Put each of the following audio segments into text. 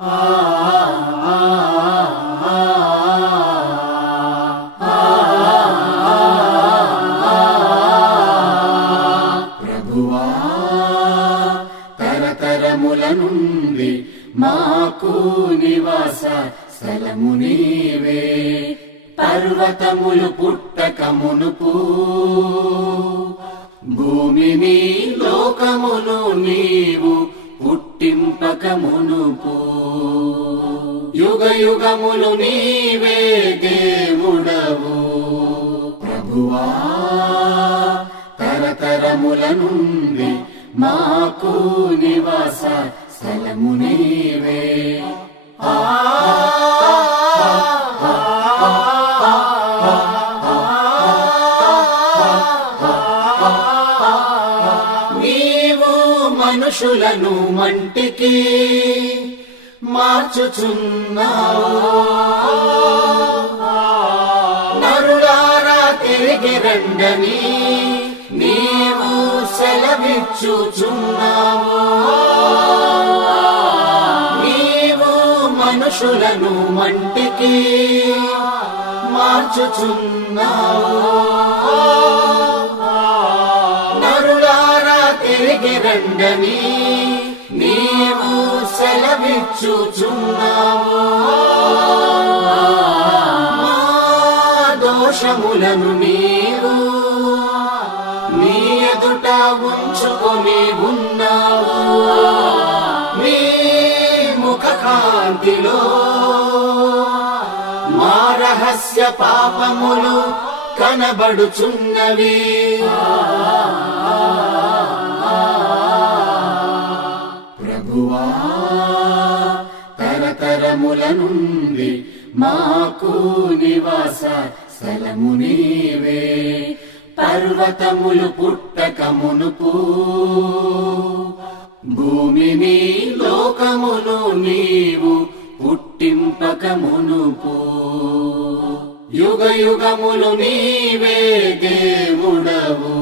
ప్రభువా తరతరముల నుండి మాకు నివాస స్థలము నీవే. పర్వతములు పుట్టక మునుపు భూమిని లోకమును నీవు పుట్టింపక మునుపు యుగ యుగములు నీవే దేవుడవు. ప్రభువా తరతరముల నుండి మాకు నివాస స్థలము నీవే. నీవు మనుషులను మంటికి మార్చుచున్నావు. నరులారా తిరిగి రండని నీవు సెలవిచ్చుచున్నావు. నీవు మనుషులను మంటికి మార్చుచున్నావు. నరులారా తిరిగి రండని నీవు సెలవిచ్చుచున్నావు. మా దోషములను నీవు నీ ఎదుట ఉంచుకొని ఉన్నావు. నీ ముఖ కాంతిలో మా రహస్య పాపములు కనబడుచున్నవి. ప్రభువా తరతరముల నుండి మాకు నివాస స్థలము నీవే. పర్వతములు పుట్టక మునుపు భూమిని లోకమును నీవు పుట్టింపక మునుపు యుగ యుగములు నీవే దేవుడవు.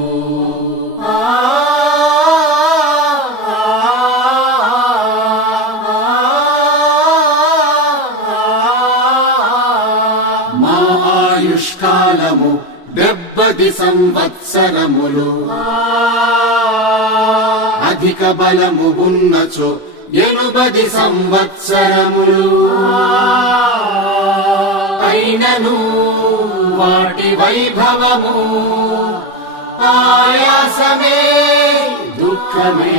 మా ఆయుష్కాలము 70 సంవత్సరములు. అధిక బలము ఉన్నచో 80 సంవత్సరములు. అయినను వాటి వైభవము ఆయాసమే దుఃఖమే.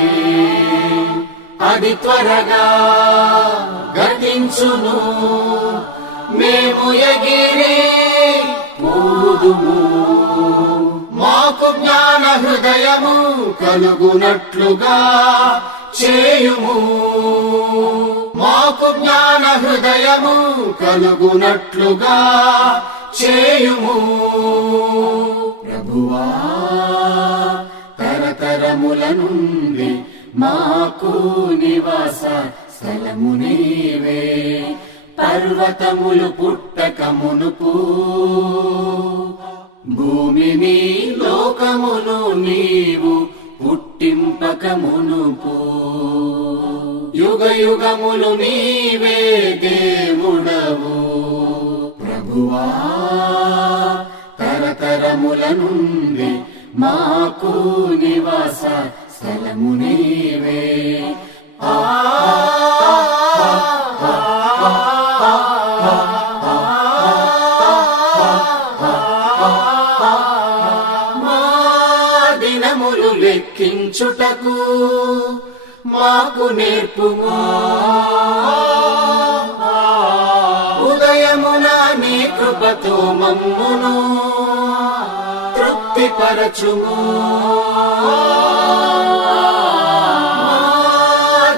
అది త్వరగా గతించును. మేము ఎగిరి పోదుము. మాకు జ్ఞాన హృదయము కలుగునట్లుగా చేయుము. మాకు జ్ఞాన హృదయము కలుగునట్లుగా చేయుము. ప్రభువా తరతరముల నుండి మాకు నివాస స్థలము నీవే. పర్వతములు పుట్టక మునుపు భూమిని లోకమును నీవు పుట్టింపక మునుపు యుగ యుగములు నీవే దేవుడవు. ప్రభువా తరతరముల నుండి మాకు నివాస స్థలము నీవే. దినములు లెక్కించుటకు మాకు నేర్పుము. ఉదయమున నీ కృపతో మమ్మును తృప్తిపరచుము.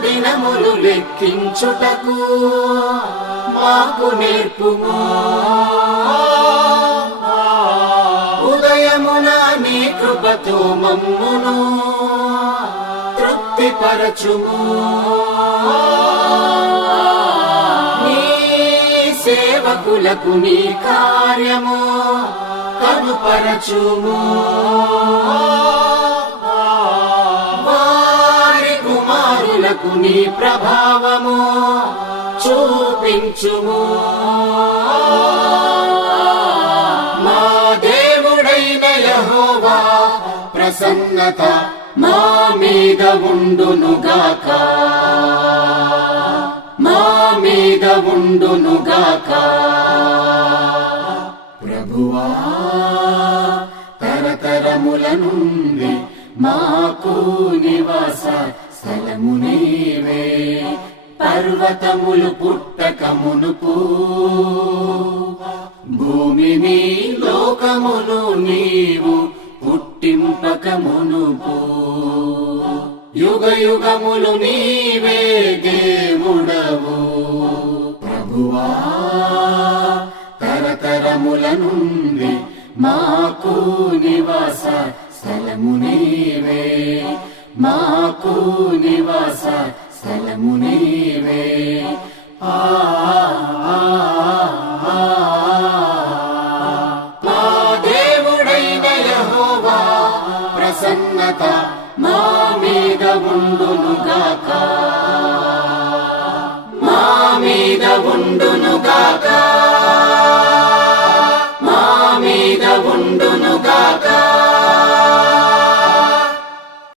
దినములు లెక్కించుటకు మాకు నేర్పుము. ఉదయమున నీ కృపతో మమ్మును తృప్తిపరచుము. నీ సేవకులకు నీ కార్యము కనుపరచుము. వారి కుమారులకు నీ ప్రభావము చూపించుము మా దేవుడైన యెహోవా ప్రసన్నత మా మీద ఉండునుగాక మా మీద ఉండునుగాక ప్రభువా తరతరముల నుండి మాకు నివాస స్థలము నీవే పర్వతములు పుట్టక మునుపు భూమిని లోకమును నీవు పుట్టింపక మునుపు యుగ యుగములు నీవే దేవుడవు ప్రభువా తరతరముల నుండి మాకు నివాస స్థలము నీవే మాకు నివాస స్థలము నీవే మా దేవుడైన యెహోవా ప్రసన్నత మా మీద ఉండును